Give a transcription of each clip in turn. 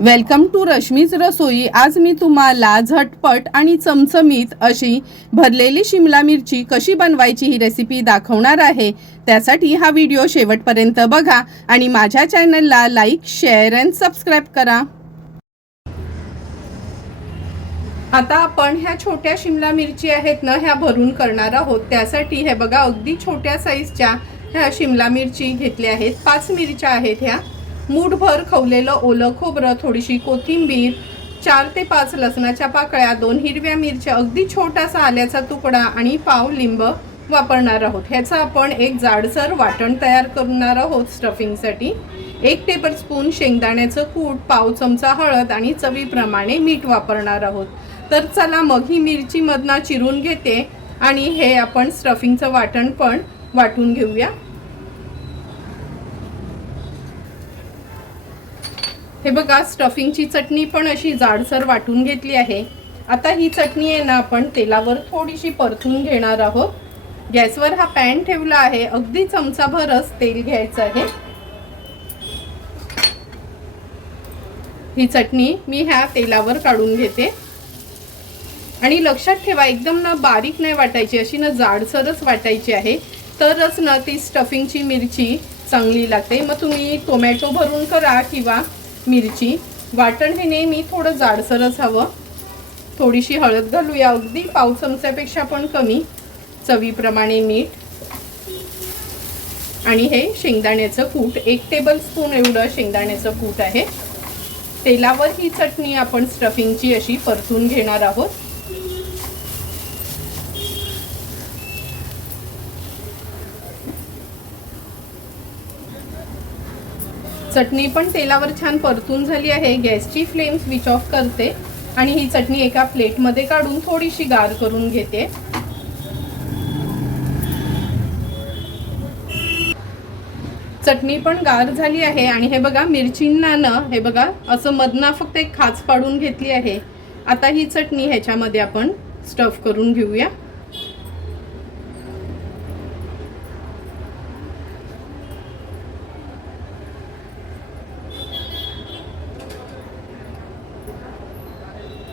Welcome to Rashmi's रसोई। आज मी तुम्हाला झटपट आणि चमचमीत अशी भरलेली शिमला मिरची कशी बनवायची ही रेसिपी दाखवणार आहे। त्यासाठी हा व्हिडिओ शेवटपर्यंत बघा आणि माझ्या चॅनलला लाईक, शेअर अँड सबस्क्राईब करा। आता आपण ह्या छोट्या शिमला मिरची आहेत ना, ह्या भरून करणार आहोत। त्यासाठी हे बघा, अगदी छोट्या साईजच्या ह्या शिमला मिरची घेतल्या आहेत। 5 मिरच्या आहेत ह्या। मूठभर खवलेलं ओलं खोबरं, थोडीशी कोथिंबीर, 4 ते 5 लसणाच्या पाकळ्या, 2 हिरव्या मिरच्या, अगदी छोटासा आल्याचा तुकडा आणि पाव लिंब वापरणार आहोत। ह्याचं आपण एक जाडसर वाटण तयार करणार आहोत स्टफिंगसाठी। 1 टेबलस्पून शेंगदाण्याचं कूट, पाव चमचा हळद आणि चवीप्रमाणे मीठ वापरणार आहोत। तर चला मग ही मिरची मधना चिरून घेते आणि हे आपण स्टफिंगचं वाटण पण वाटून घेऊया। हे बघा, स्टफिंगची चटणी पण अशी जाडसर वाटून घेतली आहे। आता ही चटणी आहे ना, आपण तेलावर थोडीशी परतून घेणार आहोत। गॅसवर हा पॅन ठेवला आहे। अगदी चमचाभरच तेल घ्यायचं आहे। ही चटणी मी ह्या तेलावर काढून घेते आणि लक्षात ठेवा, एकदम ना बारीक नाही वाटायची, अशी ना जाडसरच वाटायची आहे, तरच ना ती स्टफिंगची मिरची चांगली लागते। मग तुम्ही टोमॅटो भरून करा किंवा मिरची, वाटण हे नेहमी थोडं जाडसरच हवं। थोडीशी हळद घालूया, अगदी पाव चमच्यापेक्षा पण कमी, चवीप्रमाणे मीठ आणि हे शेंगदाण्याचं कूट, 1 टेबलस्पून एवढं शेंगदाण्याचं कूट आहे। तेलावर ही चटणी आपण स्टफिंगची अशी परतून घेणार आहोत। चटणी पण तेलावर छान परतून झाली आहे। गॅसची फ्लेम स्विच ऑफ करते आणि ही चटणी एका प्लेटमध्ये काढून थोडीशी गार करून घेते। चटणी पण गार झाली आहे आणि हे बघा, मिरचींना ना हे बघा असं मधना फक्त एक खाच पाडून घेतली आहे। आता ही चटणी ह्याच्यामध्ये आपण स्टफ करून घेऊया।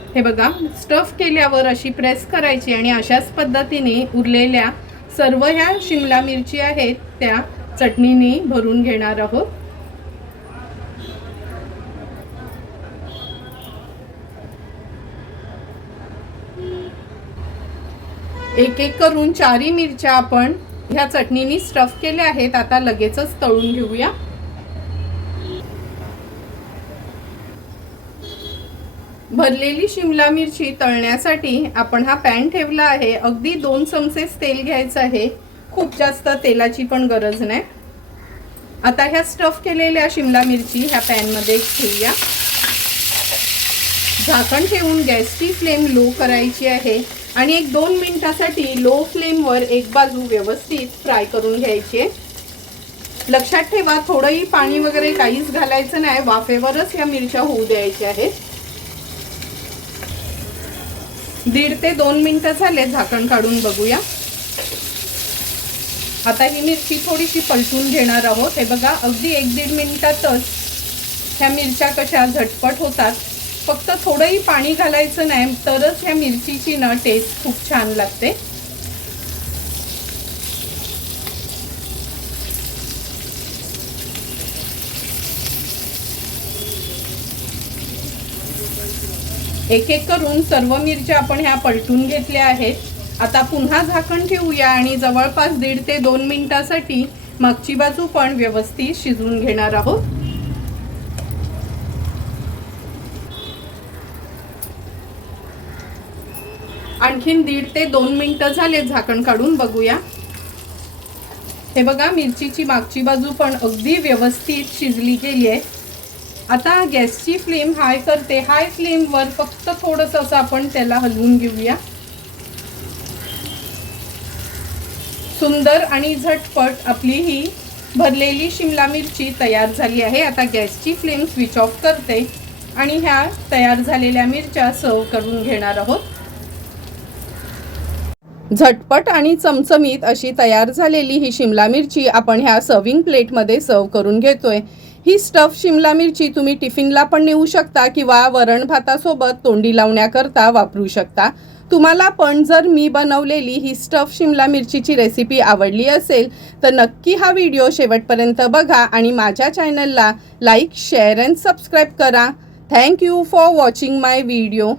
हे बघा, स्टफ केल्यावर अशी प्रेस करायची आणि अशाच पद्धतीने उरलेल्या सर्व ह्या शिमला मिरची आहेत त्या चटणीने भरून घेणार आहोत। एक एक करून 4 मिरच्या आपण ह्या चटणीने स्टफ केल्या आहेत। आता लगेचच तळून घेऊया। भरलेली शिमला मिरची तळण्यासाठी आपण हा पॅन ठेवला आहे। अगदी 2 चमचेच तेल घ्यायचं आहे, खूप जास्त तेलाची पण गरज नाही। आता ह्या स्टफ केलेल्या शिमला मिरची ह्या पॅन मध्ये ठेवूया। झाकण ठेवून गॅसची फ्लेम लो करायची आहे आणि 1-2 मिनिटासाठी लो फ्लेमवर एक बाजू व्यवस्थित फ्राय करून घ्यायची आहे। लक्षात ठेवा, थोडंही पाणी वगैरे काहीच घालायचं नाही, वाफेवरच ह्या मिरच्या होऊ द्यायच्या आहेत। 1.5 ते 2 मिनिटं झाले, झाकण काढून बघूया। आता ही मिरची थोडीशी पलटून घेणार आहोत। हे बघा, अगदी 1-1.5 मिनिटातच ह्या मिरच्या कशा झटपट होतात। फक्त थोडंही पाणी घालायचं नाही, तरच ह्या मिरचीची ना टेस्ट खूप छान लागते। एक एक करून सर्व मिरच्या आपण ह्या पलटून घेतल्या आहेत। आता पुन्हा झाकण ठेवूया आणि जवळपास 1.5 ते 2 मिनिटासाठी मागची बाजू पण व्यवस्थित शिजवून घेणार आहोत। आणखीन 1.5 ते 2 मिनिटं झाले, झाकण काढून बघूया। हे बघा, मिरचीची मागची बाजू पण अगदी व्यवस्थित शिजली गेली आहे। आता गॅसची फ्लेम हाय करते। हाय फ्लेमवर फक्त थोडंसं असं आपण त्याला हलवून घेऊया। सुंदर आणि झटपट आपली ही भरलेली शिमला मिरची तयार झाली आहे। आता गॅसची फ्लेम स्विच ऑफ करते आणि ह्या तयार झालेल्या मिरच्या सर्व करून घेणार आहोत। झटपट आणि चमचमीत अशी तयार झालेली ही शिमला मिरची आपण ह्या सर्विंग प्लेटमध्ये सर्व करून घेतोय। ही स्टफ शिमला मिरची तुम्ही टिफिनला पण नेऊ शकता किंवा वरण भातासोबत तोंडी लावण्याकरता वापरू शकता. तुम्हाला पण जर मी बनवलेली ही स्टफ शिमला मिरचीची रेसिपी आवडली असेल तर नक्की हा व्हिडिओ शेवटपर्यंत बघा आणि माझ्या चॅनलला लाईक, शेअर अँड सबस्क्राईब करा. Thank you for watching my video.